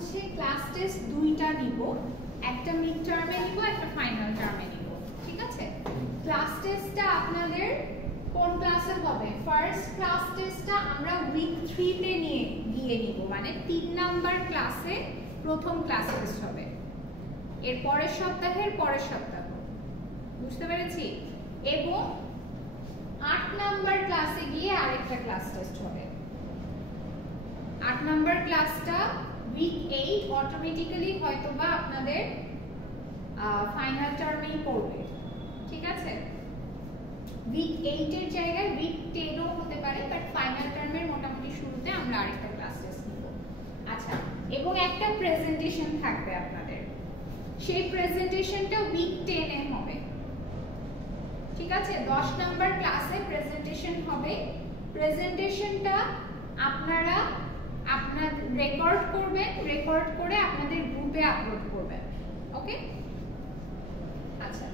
হচ্ছে class test দুইটা নিব, একটা মিড টার্মে নিব, একটা ফাইনাল টার্মে নিব, ঠিক আছে? ক্লাস টেস্টটা আপনাদের কোন ক্লাসে হবে? ফার্স্ট ক্লাস টেস্টটা আমরা উইক 3 তে গিয়ে নিব, মানে 3 নাম্বার ক্লাসে প্রথম ক্লাস টেস্ট হবে, এর পরের সপ্তাহের পরের সপ্তাহ, বুঝতে পেরেছি? এবং 8 নাম্বার ক্লাসে গিয়ে আরেকটা ক্লাস টেস্ট হবে। 8 নাম্বার ক্লাসটা উইক 8 অটোমেটিক্যালি হয়তোবা আপনাদের ফাইনাল টার্মেই পড়বে, ঠিক আছে? উইক 8 এর জায়গায় উইক 10 ও হতে পারে, বাট ফাইনাল টার্মের মোটামুটি শুরুতে আমরা আরেকটা ক্লাস টেস্ট নিব। আচ্ছা, এবং একটা প্রেজেন্টেশন থাকবে আপনাদের, সেই প্রেজেন্টেশনটা উইক 10 এ হবে, ঠিক আছে? 10 নাম্বার ক্লাসে প্রেজেন্টেশন হবে। প্রেজেন্টেশনটা আপনারা আপনার রেকর্ড করবেন, রেকর্ড করে আপনাদের গ্রুপে আপলোড করবেন, ওকে? আচ্ছা,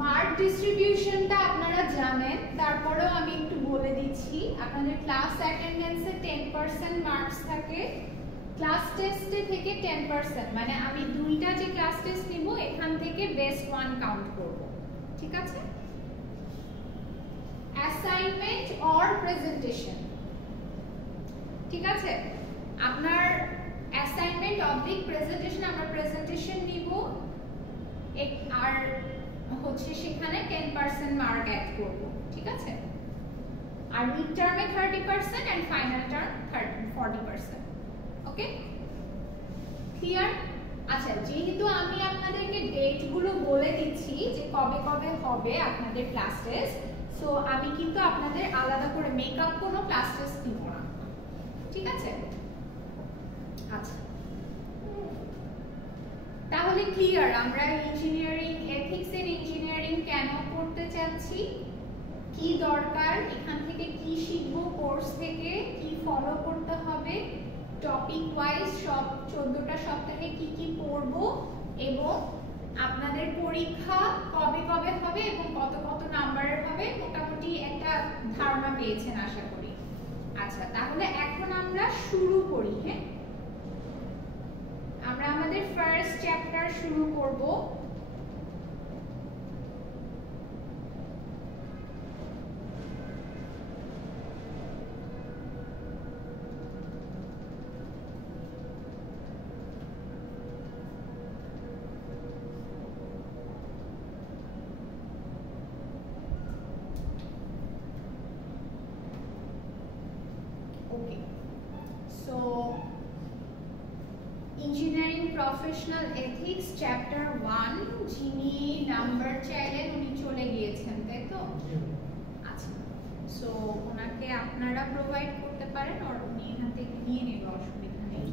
মার্ক ডিস্ট্রিবিউশনটা আপনারা জানেন, তারপরেও আমি একটু বলে দিচ্ছি। আপনাদের ক্লাস অ্যাটেন্ডেন্সে 10% মার্কস থাকে, ক্লাস টেস্টে থেকে 10%, মানে আমি দুইটা যে ক্লাস টেস্ট নিব এখান থেকে বেস্ট ওয়ান কাউন্ট করব, ঠিক আছে? অ্যাসাইনমেন্ট অর প্রেজেন্টেশন, ঠিক আছে? আপনার অ্যাসাইনমেন্ট অবলিক প্রেজেন্টেশন, আমরা প্রেজেন্টেশন নিব আর হচ্ছে সেখানে 10% মার্ক অ্যাড করব, ঠিক আছে? আর মিড টার্মে 30% and final term 40%, okay? Clear? আচ্ছা, যেহেতু আমি আপনাদেরকে ডেটগুলো বলে দিচ্ছি যে কবে কবে হবে আপনাদের ক্লাস টেস্ট, সো আমি কিন্তু আপনাদের আলাদা করে মেকআপ কোনো ক্লাস টেস্ট নিব না, ঠিক আছে? আচ্ছা, তাহলে ক্লিয়ার আমরা ইঞ্জিনিয়ারিং এথিক্স এর ইঞ্জিনিয়ারিং কেন করতে চাচ্ছি, কি দরকার, এখান থেকে কি শিখবো, কোর্স থেকে কি ফলো করতে হবে, টপিক ওয়াইজ সব 14টা সপ্তাহে কি কি পড়বো, এবং আপনাদের পরীক্ষা কবে কবে হবে এবং কত কত নাম্বারের হবে, মোটামুটি একটা ধারণা পেয়েছেন আশা করি। আচ্ছা, তাহলে এখন আমরা শুরু করি। হ্যাঁ, আমরা আমাদের ফার্স্ট চ্যাপ্টার শুরু করব। Okay, so engineering professional ethics chapter 1, যিনি নাম্বার চাইলেন উনি চলে গিয়েছেন, তাই তো? আচ্ছা, সো ওনাকে আপনারা প্রোভাইড করতে পারেন, আর উনি এখান থেকে নিয়ে নেবে, অসুবিধা নেই।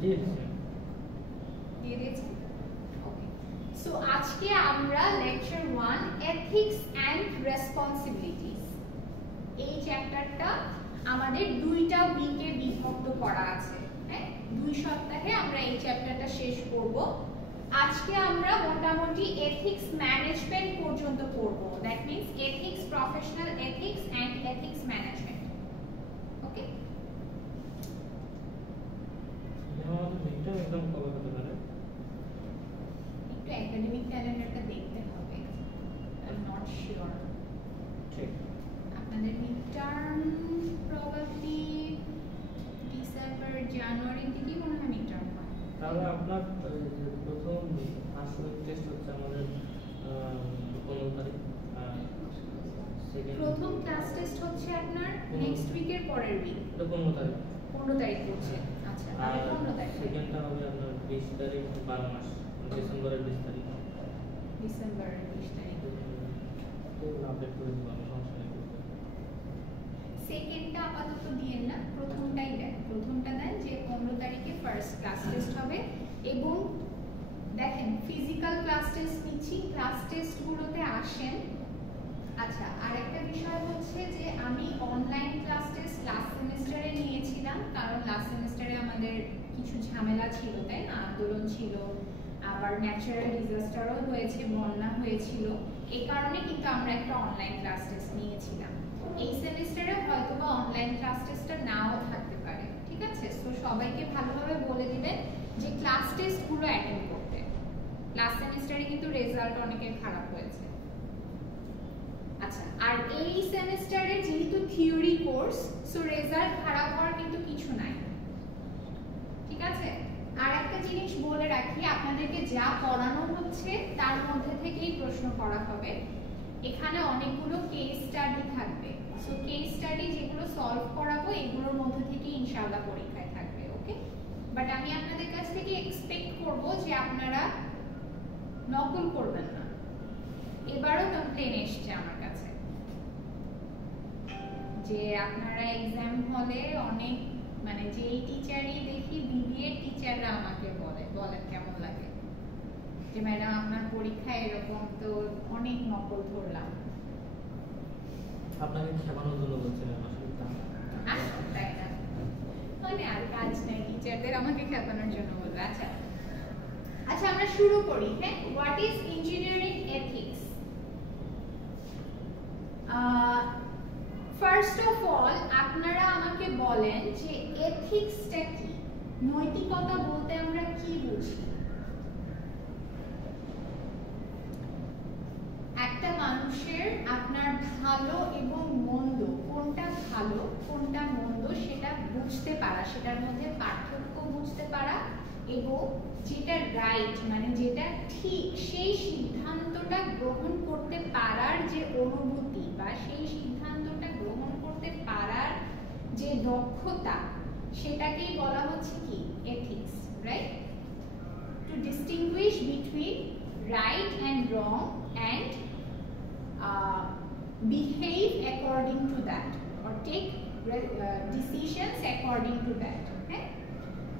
দিয়ে দিয়েছেন? ওকে, সো আজকে আমরা লেকচার 1 এথিক্স অ্যান্ড রেসপন্সিবিলিটিস, এই চ্যাপ্টারটা আমাদের দুইটা উইকে বিভক্ত করা আছে। হ্যাঁ, 2 সপ্তাহে আমরা এই চ্যাপ্টারটা শেষ করব। আজকে আমরা মোটামুটি এথিক্স ম্যানেজমেন্ট পর্যন্ত পড়ব, that means ethics, professional ethics and ethics management, okay? একটু একাডেমিক ক্যালেন্ডারটা দেখতে হবে, আই এম নট শিওর। ঠিক, আপনাদের মিড টার্ম প্রবাবলি ডিসেম্বর জানুয়ারির দিকেই মনে হয় মিড টার্ম হয়। তাহলে আপনার প্রথম ফার্স্ট উইক টেস্ট হচ্ছে আমাদের 15 তারিখ, প্রথম ক্লাস টেস্ট হচ্ছে আপনার নেক্সট উইকের পরের উইক, 15 তারিখ। 15 তারিখ হচ্ছে। আচ্ছা, তাহলে 15 তারিখ। সেকেন্ডটা হবে আপনার 20 তারিখ 12 মাস, ডিসেম্বরের 20 তারিখ। ডিসেম্বরের 20 তারিখ তো আপডেট করে দিব আমি, সমস্যা নেই। সেকেন্ডটা আপাতত দিয়েন না, প্রথমটাই দেন। প্রথমটা দেন যে 15 তারিখে ফার্স্ট ক্লাস টেস্ট হবে, এবং দেখেন ফিজিক্যাল ক্লাস টেস্ট নিচ্ছি, ক্লাস টেস্টগুলোতে আসেন। আচ্ছা, আরেকটা বিষয় হচ্ছে যে আমি অনলাইন ক্লাস টেস্ট লাস্ট সেমিস্টারে নিয়েছিলাম, কারণ লাস্ট সেমিস্টারে আমাদের কিছু ঝামেলা ছিল, তাই না? আন্দোলন ছিল, আবার ন্যাচারাল ডিজাস্টারও হয়েছে, বন্যা হয়েছিল, এই কারণে কিন্তু আমরা একটা অনলাইন ক্লাস টেস্ট নিয়েছিলাম। এই সেমিস্টারে হয়তোবা অনলাইন ক্লাস টেস্টটা নাও থাকতে পারে, ঠিক আছে? সো সবাইকে ভালোভাবে বলে দিবেন যে টেস্টগুলো অ্যাটেন্ড করতে। লাস্ট সেমিস্টারে কিন্তু রেজাল্ট অনেকের খারাপ হয়েছে। আচ্ছা, আর এই সেমিস্টারে যেহেতু থিওরি কোর্স, সো রেজাল্ট খারাপ হওয়ার কিন্তু কিছু নাই, ঠিক আছে? আর একটা জিনিস বলে রাখি, আপনাদেরকে যা পড়ানো হচ্ছে তার মধ্যে থেকেই প্রশ্ন করা হবে। এখানে অনেকগুলো কেস স্টাডি থাকবে, সো কেস স্টাডি যেগুলো সলভ করাবো এগুলোর মধ্যে থেকে ইনশাআল্লাহ পরীক্ষায় থাকবে, ওকে? বাট আমি আপনাদের কাছ থেকে এক্সপেক্ট করব যে আপনারা নকল করবেন না। এবারও কমপ্লেন এসছে আমার কাছে যে আপনারা এক্সাম হলে অনেক, মানে যেই টিচারই দেখি, বিবিএ টিচাররা আমাকে বলেন কেমন লাগে যে ম্যাডাম আপনার পরীক্ষায় এরকম তো অনেক নকল ধরলাম। আপনাকে খেপানোর জন্য বলছিলেন আসলে তাই না, মানে আর কাজ নেই, টিচারদের আমাকে খেপানোর জন্য বলবে। আচ্ছা আচ্ছা, আমরা শুরু করি। হ্যাঁ, what is engineering ethics? First of all আপনারা আমাকে বলেন যে এথিক্সটা কি, নৈতিকতা বলতে আমরা কি বুঝি? একটা মানুষের আপনার ভালো এবং মন্দ, কোনটা ভালো কোনটা মন্দ সেটা বুঝতে পারা, সেটার মধ্যে পার্থক্য বুঝতে পারা, এবং যেটা রাইট মানে যেটা ঠিক সেই সিদ্ধান্তটা গ্রহণ করতে পারার যে অনুভূতি বা সেই সিদ্ধান্তটা গ্রহণ করতে পারার যে দক্ষতা, সেটাকেই বলা হচ্ছে কি ethics, right? To distinguish between right and wrong and behave according to that or take decisions according to that. Okay?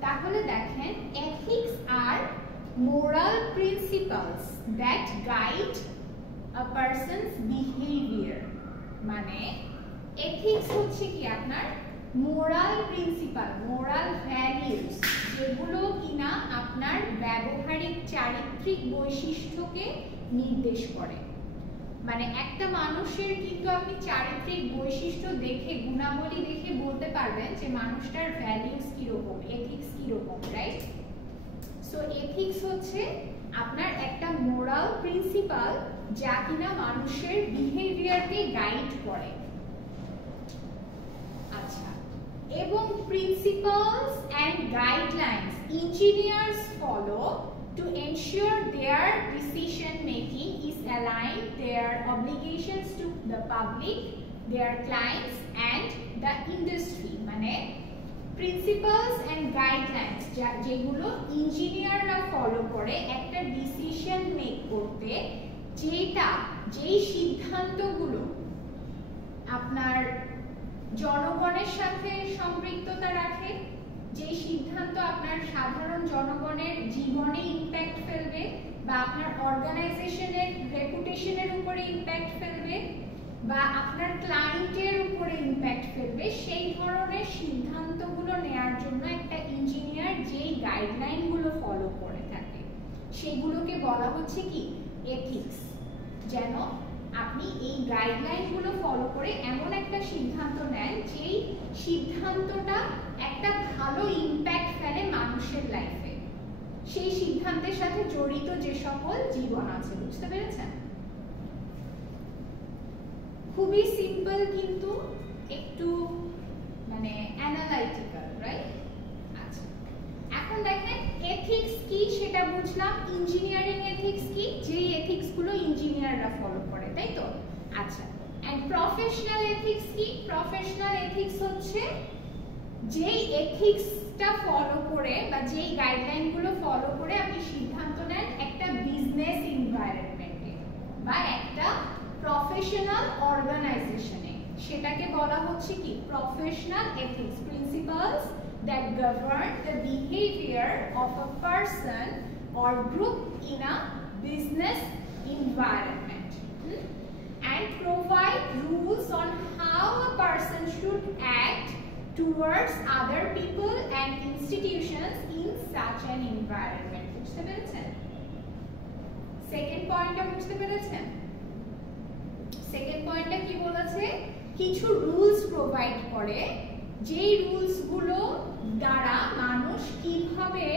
তাহলে দেখেন, ethics are moral principles that guide a person's behavior. মানে ethics হচ্ছে কি আপনার মোরাল প্রিন্সিপাল, মোরাল ভ্যালিউস, যেগুলো কিনা আপনার ব্যবহারিক চারিত্রিক বৈশিষ্ট্যকে নির্দেশ করে। মানে একটা মানুষের কিন্তু আপনি চারিত্রিক বৈশিষ্ট্য দেখে, গুণাবলী দেখে বলতে পারবেন যে মানুষটার ভ্যালিউস কিরকম, এথিক্স কিরকম, রাইট? সো এথিক্স হচ্ছে আপনার একটা মোরাল প্রিন্সিপাল যা কিনা মানুষের বিহেভিয়ারকে গাইড করে। আচ্ছা, এবং principles and guidelines engineers follow to ensure their decision making is aligned their obligations to the public, their clients and the industry. মানে প্রিন্সিপালস এন্ড গাইডলাইন্স যেগুলো ইঞ্জিনিয়াররা ফলো করে একটা ডিসিশন মেক করতে, যেই সিদ্ধান্তগুলো আপনার জনগণের সাথে সম্পৃক্ততা রাখে, যে সিদ্ধান্ত আপনার সাধারণ জনগণের জীবনে ইমপ্যাক্ট ফেলবে বা আপনার অর্গানাইজেশনের রেপুটেশনের উপরে ইমপ্যাক্ট ফেলবে বা আপনার ক্লায়েন্টের উপরে ইমপ্যাক্ট ফেলবে, সেই ধরনের সিদ্ধান্তগুলো নেওয়ার জন্য একটা ইঞ্জিনিয়ার যেই গাইডলাইনগুলো ফলো করে থাকে সেগুলোকে বলা হচ্ছে কি এথিক্স। যেন আপনি এই গাইডলাইনগুলো ফলো করে এমন একটা সিদ্ধান্ত নেন যেই সিদ্ধান্তটা একটা ভালো ইমপ্যাক্ট ফেলে মানুষের লাইফে, সেই সিদ্ধান্তের সাথে জড়িত যে সকল জীবন আছে। বুঝতে পেরেছেন? খুবই সিম্পল কিন্তু একটু মানে অ্যানালাইটিক্যাল, রাইট? আচ্ছা, এখন দেখেন এথিক্স কি সেটা বুঝলাম। ইঞ্জিনিয়ারিং এথিক্স কি? যেই এথিক্স গুলো ইঞ্জিনিয়াররা ফলো করে, তাই তো? আচ্ছা, এন্ড প্রফেশনাল এথিক্স কি? প্রফেশনাল এথিক্স হচ্ছে যেই এথিক্সটা ফলো করে বা যেই গাইডলাইনগুলো ফলো করে আপনি সিদ্ধান্ত নেন একটা বিজনেস এনভায়রনমেন্টে বা একটা প্রফেশনাল অর্গানাইজেশনে, সেটাকে বলা হচ্ছে কি professional ethics. Principles that govern the behavior of a person or group in a business environment and provide rules on how a person should act towards other people and institutions in such an environment. বুঝতে পেরেছেন? Second পয়েন্টটা বুঝতে পেরেছেন? Second পয়েন্টটা কি বলেছে? কিছু rules provide করে, যেই রুলস গুলো দ্বারা মানুষ কিভাবে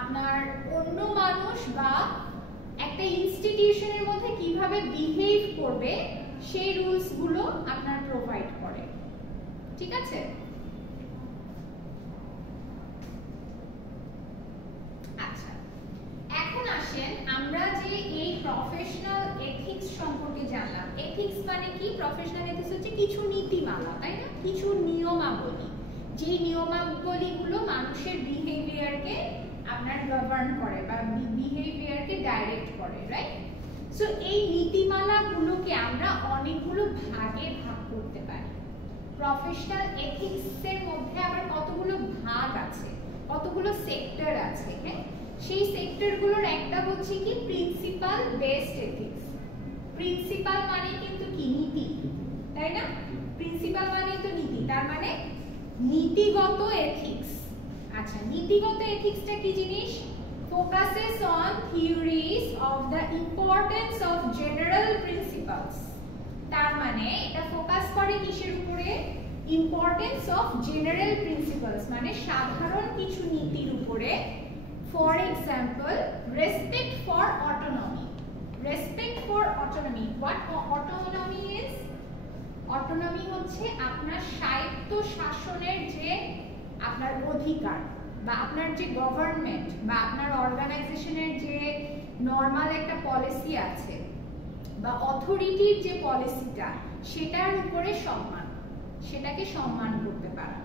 আপনার অন্য মানুষ বা একটা ইনস্টিটিউশনের মধ্যে কিভাবে বিহেভ করবে সেই রুলস গুলো আপনার প্রোভাইড করে। ঠিক আছে? আচ্ছা, এখন আসেন আমরা যে এই প্রফেশনাল এথিক্স সম্পর্কে জানলাম। এথিক্স মানে কি? প্রফেশনাল এথিক্স হচ্ছে কিছু নীতিমালা, তাই না? কিছু নিয়মাবলী, যে নিয়মাবলীগুলো মানুষের বিহেভিয়ারকে আপনার গভর্ন করে বা বিহেভিয়ারকে ডাইরেক্ট করে, রাইট? সো এই নীতিমালাগুলোকে আমরা অনেকগুলো ভাগে ভাগ করতে পারি। প্রফেশনাল এথিক্সের মধ্যে আবার কতগুলো ভাগ আছে, কতগুলো সেক্টর আছে, হ্যাঁ? সেই সেক্টরগুলোর একটা হচ্ছে কি প্রিন্সিপাল বেসড এথিক্স। প্রিন্সিপাল মানে কিন্তু কি? নীতি, তাই না? প্রিন্সিপাল মানে তো নীতি, তার মানে নীতিগত এথিক্স। আচ্ছা, নীতিগত এথিক্সটা কি জিনিস? focuses on theories of the importance of general principles। তার মানে এটা ফোকাস করে কিসের উপরে? ইম্পর্টেন্স অফ জেনারেল প্রিন্সিপলস, মানে সাধারণ কিছু নীতির উপরে। For example, respect for autonomy. Respect for autonomy, what autonomy is? Autonomy হচ্ছে আপনার স্বায়ত্ত শাসনের যে আপনার অধিকার, বা আপনার যে গভর্নমেন্ট বা আপনার অর্গানাইজেশনের যে নরমাল একটা পলিসি আছে বা অথরিটির যে পলিসিটা, সেটার উপরে সম্মান, সেটাকে সম্মান করতে পারা।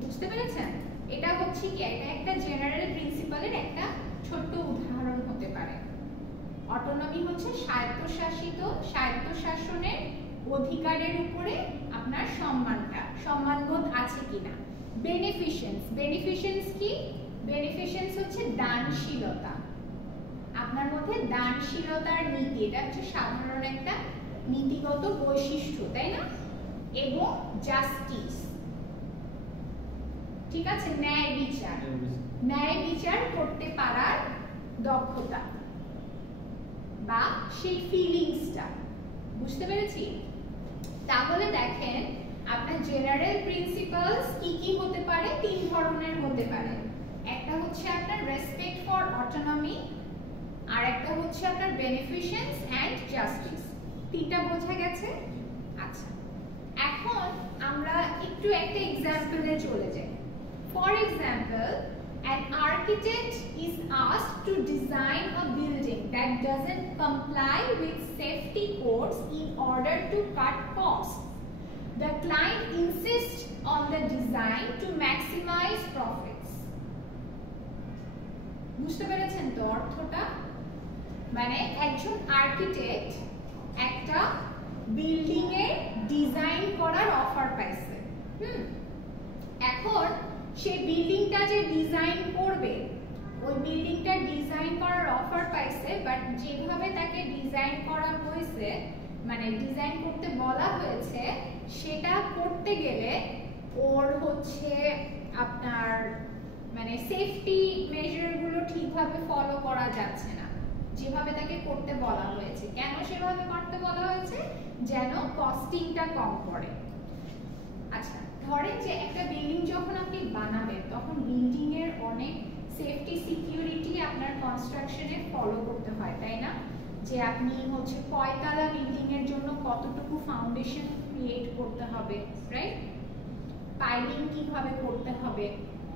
বুঝতে পেরেছেন? এটা হচ্ছে কি? এটা একটা জেনারেল প্রিন্সিপালের একটা ছোট্ট উদাহরণ হতে পারে। অটোনমি হচ্ছে স্বায়ত্তশাসিত, স্বায়ত্তশাসনের অধিকারের উপরে আপনার সম্মানটা, সম্মানবোধ আছে কিনা। বেনিফিশিয়েন্স, বেনিফিশিয়েন্স কি? বেনিফিশিয়েন্স হচ্ছে দানশীলতা, আপনার মধ্যে দানশীলতার নীতি, এটা হচ্ছে সাধারণ একটা নীতিগত বৈশিষ্ট্য, তাই না? এবং জাস্টিস, ঠিক আছে? ন্যায় বিচার, ন্যায় বিচার করতে পারার দক্ষতা বা সেই ফিলিংসটা। বুঝতে পেরেছি? তাহলে দেখেন আপনার জেনারেল প্রিন্সিপালস কি কি হতে পারে? তিন ধরনের হতে পারে। একটা হচ্ছে আপনার রেসপেক্ট ফর অটোনমি, আর একটা হচ্ছে আপনার বেনিফিশিয়েন্স এন্ড জাস্টিস। তিনটা বোঝা গেছে? আচ্ছা, এখন আমরা একটু একটা এক্সাম্পলে চলে যাই। For example, an architect is asked to design a building that doesn't comply with safety codes in order to cut costs. The client insists on the design to maximize profits. বুঝতে পেরেছেন তো অর্থটা? মানে একজন আর্কিটেক্ট একটা building এর design করার offer পাইছে। এখন সেই বিল্ডিংটা যে ডিজাইন করবে, ওই বিল্ডিংটা ডিজাইন করার অফার পাইছে, বাট যেভাবে তাকে ডিজাইন করা হয়েছে, মানে ডিজাইন করতে বলা হয়েছে, সেটা করতে গেলে ওর হচ্ছে আপনার মানে সেফটি মেজারগুলো ঠিকভাবে ফলো করা যাচ্ছে না, যেভাবে তাকে করতে বলা হয়েছে। কেন সেভাবে করতে বলা হয়েছে? যেন কস্টিংটা কম পড়ে। আচ্ছা, ধরেন যে একটা বিল্ডিং যখন আপনি বানাবেন, তখন বিল্ডিং এর অনেক সেফটি সিকিউরিটি আপনার কনস্ট্রাকশনে ফলো করতে হয়, তাই না? যে আপনি হচ্ছে কয়তলা বিল্ডিং এর জন্য কতটুকু ফাউন্ডেশন ক্রিয়েট করতে হবে, রাইট? পাইলিং কিভাবে করতে হবে,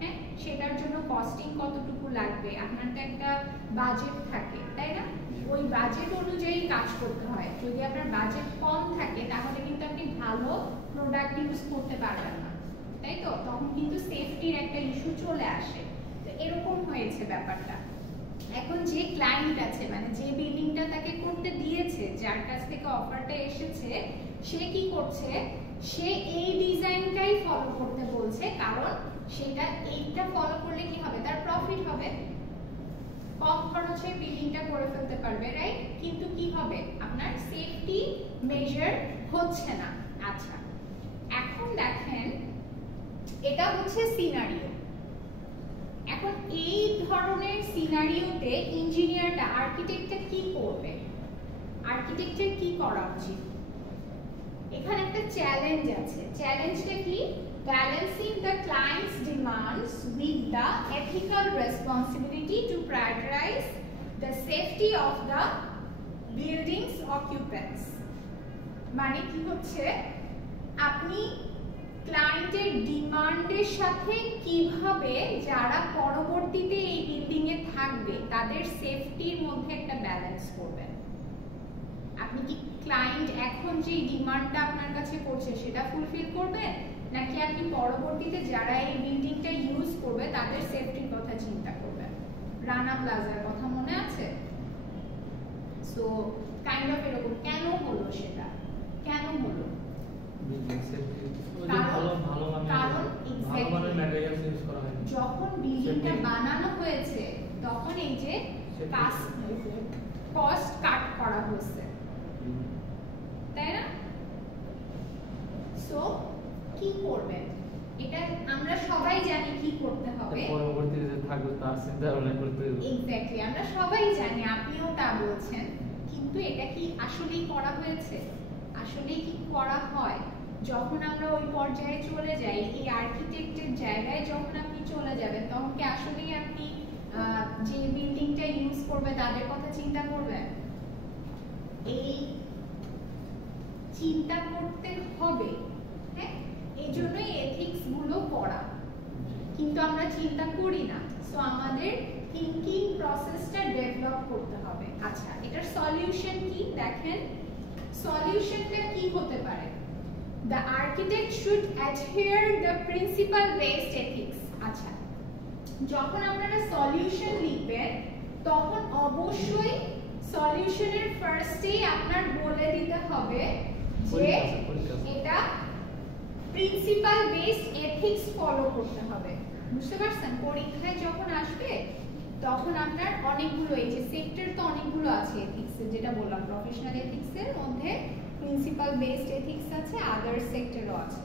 হ্যাঁ, সেটার জন্য কস্টিং কতটুকু লাগবে, আপনার তো একটা বাজেট থাকে, তাই না? ওই বাজেট অনুযায়ী কাজ করতে হয়। যদি আপনার বাজেট কম থাকে, তাহলে কিন্তু আপনি ভালো প্রোডাক্ট ইউজ করতে পারবেন না, তাই তো? তখন কিন্তু সেফটির একটা ইস্যু চলে আসে। তো এরকম হয়েছে ব্যাপারটা। এখন যে ক্লায়েন্ট আছে, মানে যে বিল্ডিংটা তাকে করতে দিয়েছে, যার কাছ থেকে অফারটা এসেছে, সে কি করছে? সে এই ডিজাইনটাই ফলো করতে বলছে, কারণ সেটা এইটা ফলো করলে কি হবে? তার প্রফিট হবে, কম খরচে বিল্ডিংটা করে ফেলতে পারবে, রাইট? কিন্তু কি হবে? আপনার সেফটি মেজার হচ্ছে না। আচ্ছা, এখন দেখেন এটা হচ্ছে সিনারিও। এখন এই ধরনের সিনারিওতে ইঞ্জিনিয়ারটা, আর্কিটেক্টটা কি করবে? আর্কিটেক্টের কি করা উচিত? এখানে একটা চ্যালেঞ্জ আছে। চ্যালেঞ্জটা কি? balancing the client's demands with the ethical responsibility to prioritize the safety of the building's occupants. মানে কি হচ্ছে, আপনি ক্লায়েন্টের ডিমান্ডের সাথে কিভাবে যারা পরবর্তীতে এই বিল্ডিং এ থাকবে তাদের সেফটির মধ্যে একটা ব্যালেন্স করবেন। আপনি কি ক্লায়েন্ট এখন যে ডিমান্ডটা আপনার কাছে করছে সেটা ফুলফিল করবেন, নাকি আপনি পরবর্তীতে যারা এই বিল্ডিংটা ইউজ করবে তাদের সেফটির কথা চিন্তা করবেন? রানা প্লাজার কথা মনে আছে? সো কাইন্ড অফ এরকম। কেন হলো সেটা, কেন হলো? যখন বিল্ডিংটা বানানো হয়েছে তখন এই যে কস্ট কাট করা হয়েছে, তাই না? সো কি করবেন, এটা আমরা সবাই জানি কি করতে হবে। পরবর্তীতে যে থাকবে তার চিন্তা ভাবনা করতে হবে। এক্স্যাক্টলি, আমরা সবাই জানি, আপনিও তা বলছেন, কিন্তু এটা কি আসলেই করা হয়েছে? আসলেই কি করা হয়? যখন আমরা ওই পর্যায়ে চলে যাই, এই আর্কিটেক্টের জায়গায় যখন আপনি চলে যাবেন, তখন কি আসলেই আপনি যে বিল্ডিংটা ইউজ করবে তাদের কথা চিন্তা করবেন? এই চিন্তা করতে হবে, হ্যাঁ, এই জন্যই এথিক্স গুলো পড়া, কিন্তু আমরা চিন্তা করি না। সো আমাদের থিংকিং প্রসেসটা ডেভেলপ করতে হবে। আচ্ছা, এটার সলিউশন কি দেখেন, সলিউশনটা কি হতে পারে? The architect should adhere the principle based ethics. আচ্ছা, যখন আপনারা সলিউশন লিখবেন তখন অবশ্যই সলিউশনের ফার্স্টেই আপনার বলে দিতে হবে যে এটা প্রিন্সিপাল বেসড এথিক্স ফলো করতে হবে। বুঝতে পারছেন? পরীক্ষায় যখন আসবে তখন আপনার অনেকগুলো, এই যে সেক্টর তো অনেকগুলো আছে এথিক্সের, যেটা বললাম প্রফেশনাল এথিক্সের মধ্যে প্রিন্সিপাল বেসড এথিক্স আছে, আদার সেক্টরও আছে।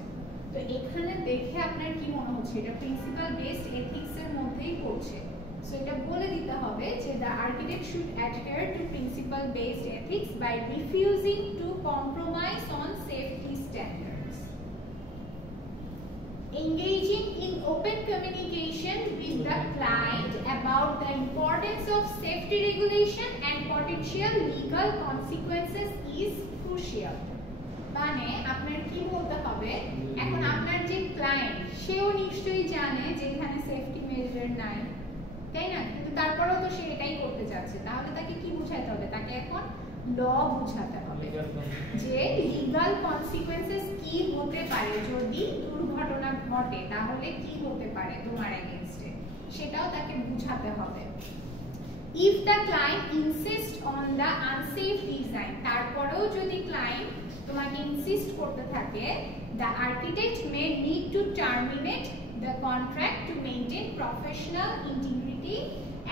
তো এখানে দেখে আপনার কি মনে হচ্ছে এটা প্রিন্সিপাল বেসড এথিক্স এর মধ্যেই পড়ছে? সো এটা বলে দিতে হবে যে the architect should adhere to principle based ethics by refusing to compromise on safety standards, engaging in open communication with the client about the importance of safety regulation and potential legal consequences is crucial. মানে আপনার কি বলতে হবে, এখন আপনার যে client সেও নিশ্চয়ই জানে যে এখানে সেফটি মেজার নাই, তাই না? কিন্তু তারপরেও তো সে এটাই করতে যাচ্ছে, তাহলে তাকে কি বুঝাতে হবে? তাকে এখন ল বুঝাতে হবে যে লিগ্যাল কনসিকুয়েন্সেস কি হতে পারে যদি দুর্ঘটনা ঘটে, তাহলে কি হতে পারে তোমার এগেইনস্টে, সেটাও তাকে বুঝাতে হবে। If the client insists on the unsafe design, তারপরেও যদি ক্লায়েন্ট তোমাকে ইনসিস্ট করতে থাকে, the architect may need to terminate the contract to maintain professional integrity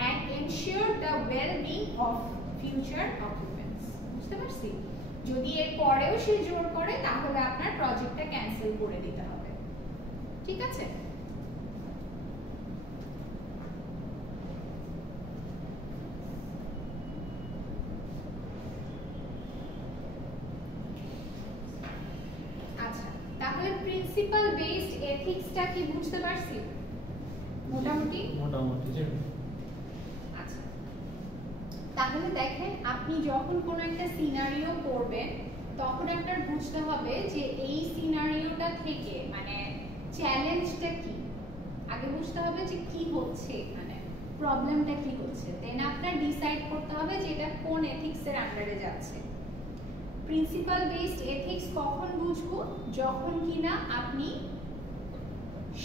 and ensure the well-being of future occupants. বুঝতে পারছি? যদি এর পরেও সে জোর করে তাহলে আপনার প্রজেক্টটা ক্যান্সেল করে দিতে হবে। ঠিক আছে? প্রিন্সিপাল বেসড এথিক্সটা কি বুঝতে পারছি মোটামুটি? আচ্ছা, তাহলে দেখেন আপনি যখন কোন একটা সিনারিও করবেন তখন আপনার বুঝতে হবে যে এই সিনারিওটা থেকে মানে চ্যালেঞ্জটা কি, আগে বুঝতে হবে যে কি হচ্ছে, মানে প্রবলেমটা কি হচ্ছে, দেন আপনার ডিসাইড করতে হবে যে এটা কোন এথিক্সের আন্ডারে যাচ্ছে। প্রিন্সিপাল বেসড এথিক্স কখন বুঝবো? যখন কিনা আপনি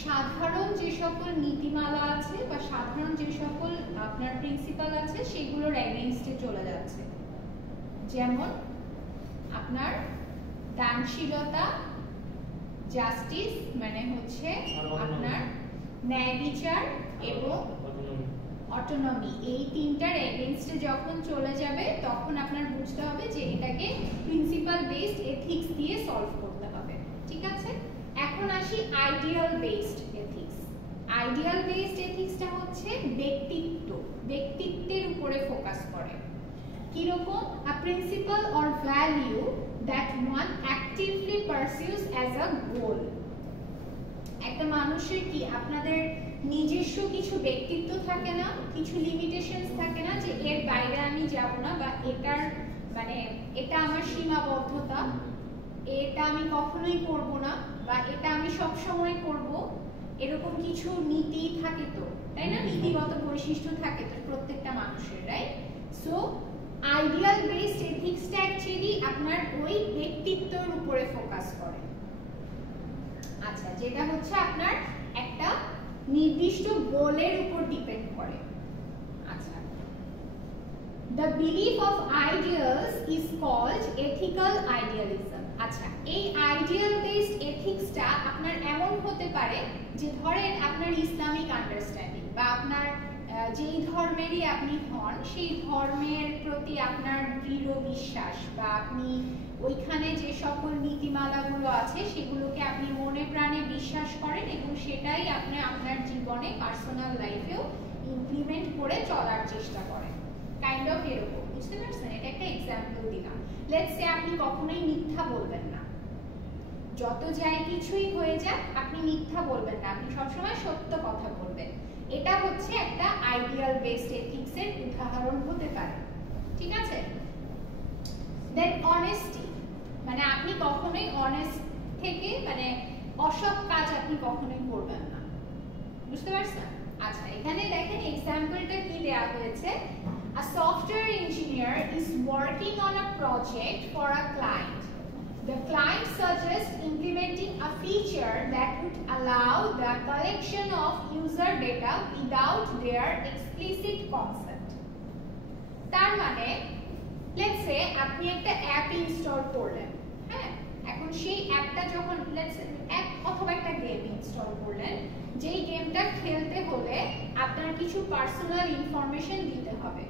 সাধারণ যে সকল নীতিমালা আছে বা সাধারণ যে সকল আপনার প্রিন্সিপাল আছে সেগুলোর এগেইনস্টে চলে যাচ্ছে। যেমন আপনার দানশীলতা, জাস্টিস মানে হচ্ছে আপনার ন্যায় বিচার এবং অটোনমি, এই তিনটার এগেইনস্টে যখন চলে যাবে তখন আপনার বুঝতে হবে যে এটাকে প্রিন্সিপাল বেসড এথিক্স দিয়ে সলভ করতে হবে। ঠিক আছে, এখন আসি ideal based ethics. Ideal based এথিক্সটা হচ্ছে ব্যক্তিত্বের উপরে ফোকাস করে। কি রকম? A principle or value that one actively pursues as a goal. একটা মানুষের কি আপনাদের নিজস্ব কিছু ব্যক্তিত্ব থাকে না, কিছু লিমিটেশনস থাকে না, যে এর বাইরে আমি যাব না, বা এটার মানে এটা আমার সীমাবদ্ধতা, এটা আমি কখনোই করব না, বা এটা আমি সব সময় করব, এরকম কিছু নীতি থাকে তো, তাই না? নীতিগত বৈশিষ্ট্য থাকে তো প্রত্যেকটা মানুষের, রাইট? সো আইডিয়াল বেসড এথিক্সটা অ্যাকচুয়ালি আপনার ওই ব্যক্তিত্বের উপরে ফোকাস করে। আচ্ছা, যেটা হচ্ছে আপনার একটা নির্দিষ্ট গোলের উপর ডিপেন্ড করে। আচ্ছা, the belief of ideals is called ethical idealism. আচ্ছা, এই আইডিয়াল বেসড এথিক্সটা আপনার এমন হতে পারে যে ধরেন আপনার ইসলামিক আন্ডারস্ট্যান্ডিং বা আপনার যেই ধর্মেরই আপনি হন সেই ধর্মের প্রতি আপনার দৃঢ় বিশ্বাস, বা আপনি ওইখানে যে সকল নীতিমালাগুলো আছে সেগুলোকে আপনি মনে প্রাণে বিশ্বাস করেন এবং সেটাই আপনি আপনার জীবনে পার্সোনাল লাইফেও ইমপ্লিমেন্ট করে চলার চেষ্টা করেন, কাইন্ড অফ এরকম, বুঝতে পারছেন? এটা একটা এক্সাম্পল দিলাম। লেটস সে আপনি কখনোই মিথ্যা বলবেন না, যত যাই কিছুই হয়ে যাক আপনি মিথ্যা বলবেন না, আপনি সবসময় সত্য কথা বলবেন। এটা হচ্ছে একটা আইডিয়াল বেসড এথিক্সের উদাহরণ হতে পারে, ঠিক আছে? দেন অনেস্টি, মানে আপনি কখনোই অনেস্ট থেকে মানে অসৎ কাজ আপনি কখনোই করবেন না, বুঝতে পারছেন? আচ্ছা, এখানে দেখেন এক্সাম্পলটা কি দেয়া হয়েছে। A software engineer is working on a project for a client. The client suggests implementing a feature that would allow the collection of user data without their explicit consent. তার মানে let's say আপনি একটা app install করলেন, হ্যাঁ? এখন সেই অ্যাপটা যখন let's say অ্যাপ অথবা একটা গেম ইনস্টল করলেন, যেই গেমটা খেলতে হলে আপনার কিছু পার্সোনাল ইনফরমেশন দিতে হবে,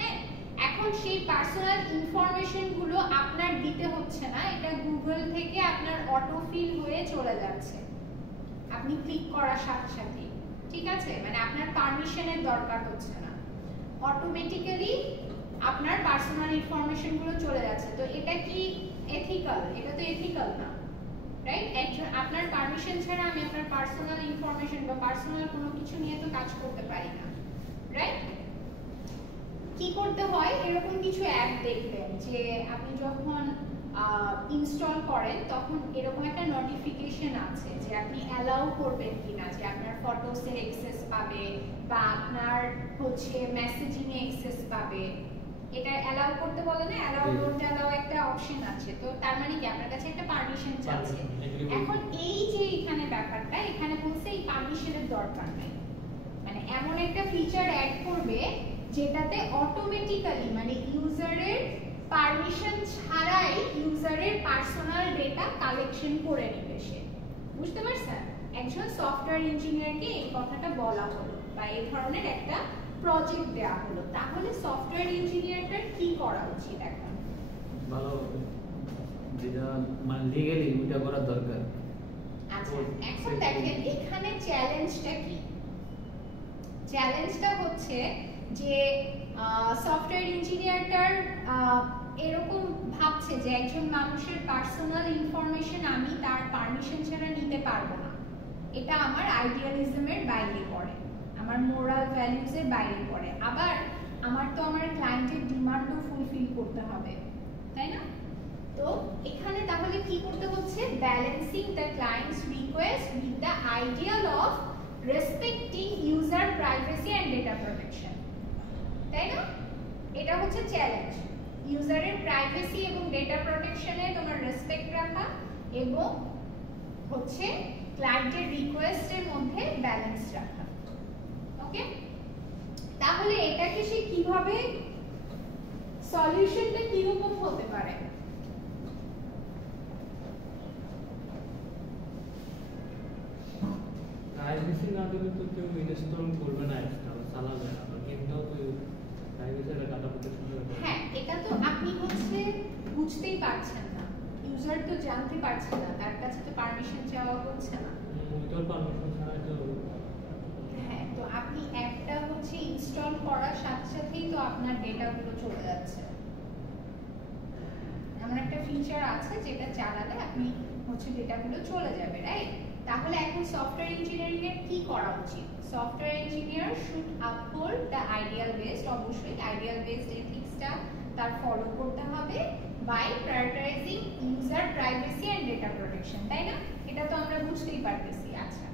হ্যাঁ? এখন সেই পার্সোনাল ইনফরমেশন গুলো আপনার দিতে হচ্ছে না, এটা গুগল থেকে আপনার অটোফিল হয়ে চলে যাচ্ছে আপনি ক্লিক করার সাথে সাথে, ঠিক আছে? মানে আপনার পারমিশনের দরকার হচ্ছে না, অটোমেটিক্যালি আপনার পার্সোনাল ইনফরমেশন গুলো চলে যাচ্ছে। তো এটা কি এথিক্যাল? এটা তো এথিক্যাল না, রাইট? একজন আপনার পারমিশন ছাড়া আমি আপনার পার্সোনাল ইনফরমেশন বা পার্সোনাল কোনো কিছু নিয়ে তো কাজ করতে পারি না, রাইট? কি করতে হয়, এরকম কিছু অ্যাপ দেখবেন যে আপনি যখন ইনস্টল করেন তখন এরকম একটা নোটিফিকেশন আছে যে আপনি অ্যালাউ করবেন কিনা, যে আপনার ফটোসের অ্যাক্সেস পাবে বা আপনার হচ্ছে মেসেজিং এ অ্যাক্সেস পাবে। এটা অ্যালাউ করতে বলে না, অ্যালাউ ডোন্ট অ্যালাউ একটা অপশন আছে। তো তার মানে কি আপনার কাছে একটা পারমিশন চাচ্ছে। এখন এই যে এখানে ব্যাপারটা, এখানে বলছে এই পারমিশনের দরকার নেই, মানে এমন একটা ফিচার অ্যাড করবে যেটাতে অটোমেটিক্যালি মানে ইউজারের পারমিশন ছাড়াই ইউজারের পার্সোনাল ডেটা কালেকশন করে নেবে সে, বুঝতে পারছেন? একজন সফটওয়্যার ইঞ্জিনিয়ারকে এই কথাটা বলা হলো বা এই ধরনের একটা প্রজেক্ট দেওয়া হলো, তাহলে সফটওয়্যার ইঞ্জিনিয়ারটার কি করা উচিত? এখন ভালো যেটা মানে লিগ্যালি ওটা করা দরকার। আচ্ছা, এখন দেখেন এখানে চ্যালেঞ্জটা কি? চ্যালেঞ্জটা হচ্ছে যে সফটওয়্যার ইঞ্জিনিয়ারটার এরকম ভাবছে যে একজন মানুষের পার্সোনাল ইনফরমেশন আমি তার পারমিশন ছাড়া নিতে পারবো না, এটা আমার আইডিয়ালিজমের বাইরে পড়ে, আমার মোরাল ভ্যালুজের বাইরে পড়ে, আবার আমার তো আমার ক্লায়েন্টের ডিমান্ডও ফুলফিল করতে হবে, তাই না? তো এখানে তাহলে কি করতে হচ্ছে? Balancing the client's request with the ideal of respecting user privacy and data protection, তাই না? এটা হচ্ছে চ্যালেঞ্জ, ইউজারের প্রাইভেসি এবং ডেটা প্রোটেকশনে তোমার রেসপেক্ট রাখা এবং হচ্ছে ক্লায়েন্টের রিকোয়েস্টের মধ্যে ব্যালেন্স রাখা। ওকে, তাহলে এটাকে সে কিভাবে, সলিউশনটা কি রকম হতে পারে? প্রাইভেসি না দিলে তো কেউ ইনস্টল করবে না, অ্যাপসটা চালাবে না, আর গেমটাও তো প্রাইভেসি আর ডাটা প্রোটেকশনের ব্যাপার। হ্যাঁ, এটা তো আপনি হচ্ছে বুঝতেই পারছেন না, ইউজার তো জানতে পারছে না, তার কাছে তো পারমিশন চাওয়া হচ্ছে না, ওইটার পারমিশন ছাড়াই তো। হ্যাঁ, তো আপনি অ্যাপটা হচ্ছে ইনস্টল করার সাথে সাথেই তো আপনার ডেটাগুলো চলে যাচ্ছে। এমন একটা ফিচার আছে যেটা চালালে আপনি হচ্ছে ডেটাগুলো চলে যাবে, রাইট? তাহলে এখন সফটওয়্যার ইঞ্জিনিয়ারিং এর কি করা উচিত? Software engineer should uphold the ideal based, অবশ্যই আইডিয়াল বেসড এথিক্সটা তার ফলো করতে হবে by prioritising user privacy and data protection, তাই না? এটা তো আমরা বুঝতেই পারতেছি। আচ্ছা,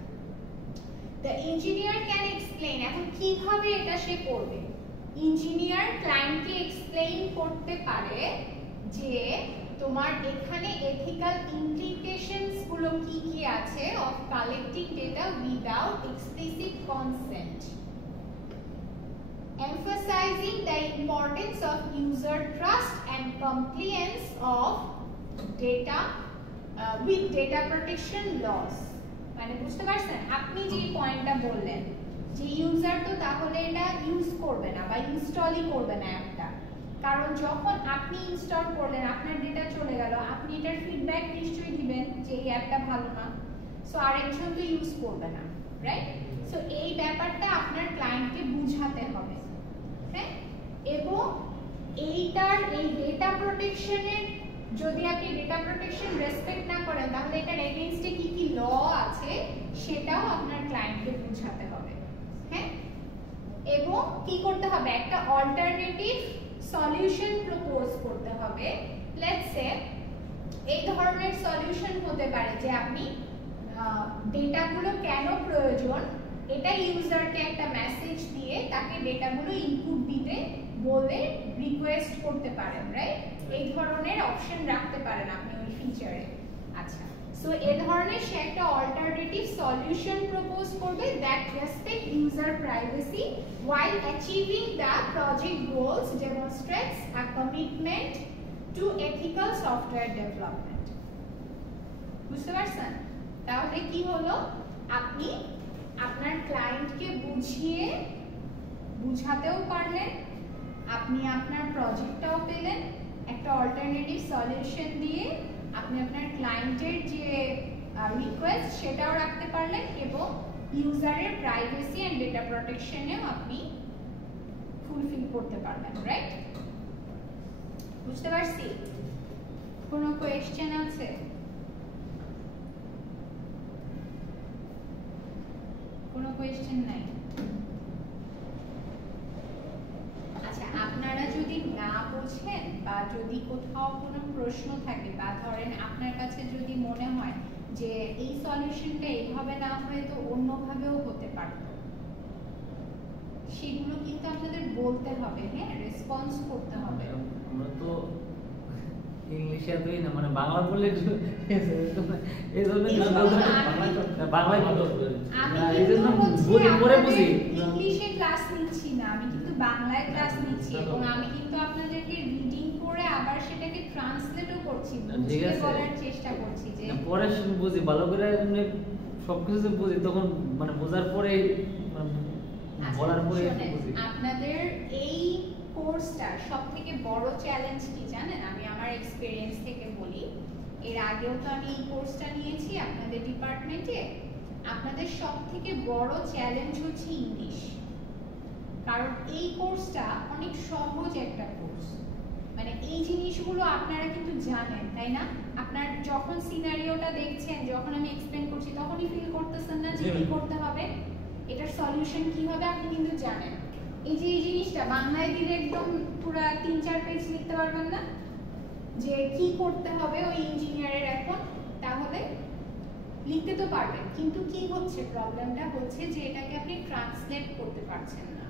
দ্য ইঞ্জিনিয়ার ক্যান এক্সপ্লেইন, এখন কিভাবে এটা সে করবে? ইঞ্জিনিয়ার ক্লায়েন্টকে এক্সপ্লেইন করতে পারে যে তোমার এখানে এথিক্যাল ইমপ্লিকেশনস গুলো কি কি আছে of collecting data without explicit consent, emphasizing the importance of user trust and compliance of data with data protection laws। মানে বুঝতে পারছেন আপনি যে পয়েন্টটা বললেন যে ইউজার তো তাহলে এটা ইউজ করবে না বা ইনস্টলই করবে না অ্যাপটা, কারণ যখন আপনি ইনস্টল করলেন আপনার ডেটা চলে গেল, আপনি এটার ফিডব্যাক নিশ্চয়ই দিবেন যে এই অ্যাপটা ভালো না, সো আরেকজন তো ইউজ করবে না, রাইট? সো এই ব্যাপারটা আপনার ক্লায়েন্টকে বুঝাতে হবে, হ্যাঁ? এবং এইটার এই ডেটা প্রোটেকশনের যদি আপনি ডেটা প্রোটেকশন রেসপেক্ট না করেন তাহলে এটার এগেইনস্টে কি কি ল আছে সেটাও আপনার ক্লায়েন্টকে বুঝাতে হবে, হ্যাঁ? এবং কি করতে হবে? একটা অল্টারনেটিভ সলিউশন প্রপোজ করতে হবে। লেটস সে এই ধরনের সলিউশন হতে পারে যে আপনি ডেটাগুলো কেন প্রয়োজন এটা ইউজারকে একটা মেসেজ দিয়ে তাকে ডেটাগুলো ইনপুট দিতে বলে রিকোয়েস্ট করতে পারেন, রাইট? এই ধরনের অপশন রাখতে পারেন আপনি ওই ফিচারে। আচ্ছা, সো এই ধরনের সে একটা অল্টারনেটিভ সলিউশন প্রপোজ করবে that respect user privacy while achieving the project goals, demonstrates a commitment to ethical software development। বুঝতে পারছেন? তাহলে কি হলো? আপনি আপনার ক্লায়েন্টকে বুঝাতেও পারলেন, আপনি আপনার প্রজেক্টটাও পেলেন, একটা অল্টারনেটিভ সলিউশন দিয়ে আপনি আপনার ক্লায়েন্টের যে রিকোয়েস্ট সেটাও রাখতে পারলেন এবং ইউজারের প্রাইভেসি এন্ড ডেটা প্রোটেকশনেও আপনি ফুলফিল করতে পারবেন, রাইট? বুঝতে পারছি? কোনো কোয়েশ্চেন আছে? কোনো কোয়েশ্চেন নাই? আচ্ছা, আপনারা যদি না বোঝেন বা যদি কোথাও কোনো প্রশ্ন থাকে বা ধরেন আপনার কাছে যদি মনে হয় যে এই সলিউশনটা এইভাবে না হয়ে তো অন্যভাবেও হতে পারত, সেগুলো কিন্তু আপনাদের বলতে হবে, হ্যাঁ? রেসপন্স করতে হবে। আমরা তো ইংলিশে তুই না মানে বাংলা বললে এই ধরনের বাংলা ভালো পড়ে বুঝি ইংলিশে ক্লাস নিচ্ছি না, আমি কিন্তু বাংলায় ক্লাস নিচ্ছি এবং আমি কিন্তু আপনাদেরকে রিডিং করে আবার সেটাকে ট্রান্সলেটও করছি, বুঝিয়ে বলার চেষ্টা করছি যে পরে বুঝি ভালো করে সবকিছু বুঝি তখন মানে বোঝার পরে বলার পরে বুঝি। আপনাদের এই কোর্সটার সবথেকে বড় চ্যালেঞ্জ কি জানেন? আমি আমার এক্সপেরিয়েন্স থেকে বলি, এর আগেও তো আমি এই কোর্সটা নিয়েছি আপনাদের ডিপার্টমেন্টে। আপনাদের সবথেকে বড় চ্যালেঞ্জ হচ্ছে ইংলিশ, কারণ এই কোর্সটা অনেক সহজ একটা কোর্স, মানে এই জিনিসগুলো আপনারা কিন্তু জানেন, তাই না? আপনার যখন সিনারিওটা দেখছেন, যখন আমি এক্সপ্লেন করছি তখনই ফিল করতেছেন না যে কি করতে হবে, এটার সলিউশন কি হবে, আপনি কিন্তু জানেন। এই যে এই জিনিসটা বাংলায় দিলে একদম পুরো 3-4 পেজ লিখতে পারবেন না যে কি করতে হবে ওই ইঞ্জিনিয়ারের এখন, তাহলে লিখতে তো পারবেন কিন্তু কি হচ্ছে, প্রবলেমটা হচ্ছে যে এটাকে আপনি ট্রান্সলেট করতে পারছেন না।